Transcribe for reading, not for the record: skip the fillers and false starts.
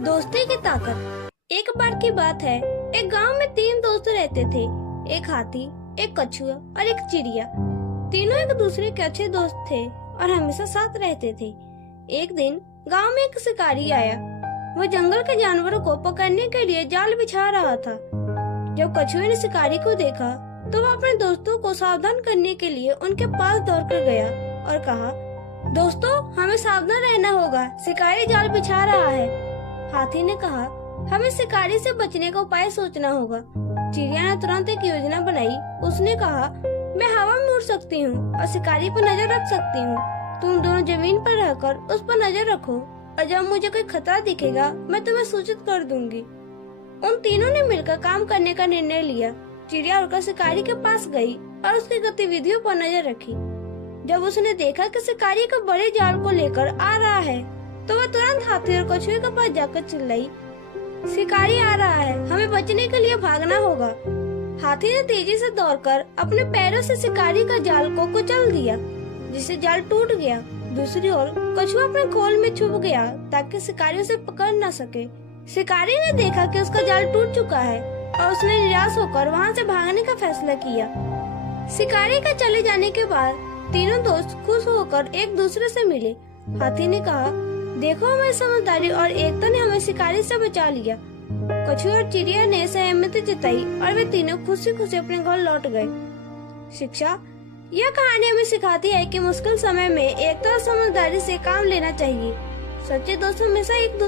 दोस्ती की ताकत। एक बार की बात है, एक गांव में 3 दोस्त रहते थे। एक हाथी, एक कछुआ और एक चिड़िया। तीनों एक दूसरे के अच्छे दोस्त थे और हमेशा साथ रहते थे। एक दिन गांव में एक शिकारी आया। वह जंगल के जानवरों को पकड़ने के लिए जाल बिछा रहा था। जब कछुए ने शिकारी को देखा तो वह अपने दोस्तों को सावधान करने के लिए उनके पास दौड़कर गया और कहा, दोस्तों, हमें सावधान रहना होगा, शिकारी जाल बिछा रहा है। हाथी ने कहा, हमें शिकारी से बचने का उपाय सोचना होगा। चिड़िया ने तुरंत एक योजना बनाई। उसने कहा, मैं हवा में उड़ सकती हूँ और शिकारी पर नजर रख सकती हूँ। तुम दोनों जमीन पर रहकर उस पर नजर रखो और जब मुझे कोई खतरा दिखेगा मैं तुम्हें सूचित कर दूंगी। उन तीनों ने मिलकर काम करने का निर्णय लिया। चिड़िया उड़कर शिकारी के पास गई और उसकी गतिविधियों पर नजर रखी। जब उसने देखा कि शिकारी एक बड़े जाल को लेकर आ रहा है तो वह तुरंत हाथी और कछुए के पास जाकर चिल्लाई, शिकारी आ रहा है, हमें बचने के लिए भागना होगा। हाथी ने तेजी से दौड़कर अपने पैरों से शिकारी का जाल को कुचल दिया, जिससे जाल टूट गया। दूसरी ओर कछुआ अपने खोल में छुप गया ताकि शिकारी उसे पकड़ न सके। शिकारी ने देखा कि उसका जाल टूट चुका है और उसने निराश होकर वहां से भागने का फैसला किया। शिकारी का चले जाने के बाद तीनों दोस्त खुश होकर एक दूसरे से मिले। हाथी ने कहा, देखो, हमारी समझदारी और एकता ने हमें शिकारी से बचा लिया। कछुआ और चिड़िया ने सहमति जताई और वे तीनों खुशी खुशी अपने घर लौट गए। शिक्षा। यह कहानी हमें सिखाती है कि मुश्किल समय में एकता और समझदारी से काम लेना चाहिए। सच्चे दोस्त हमेशा एक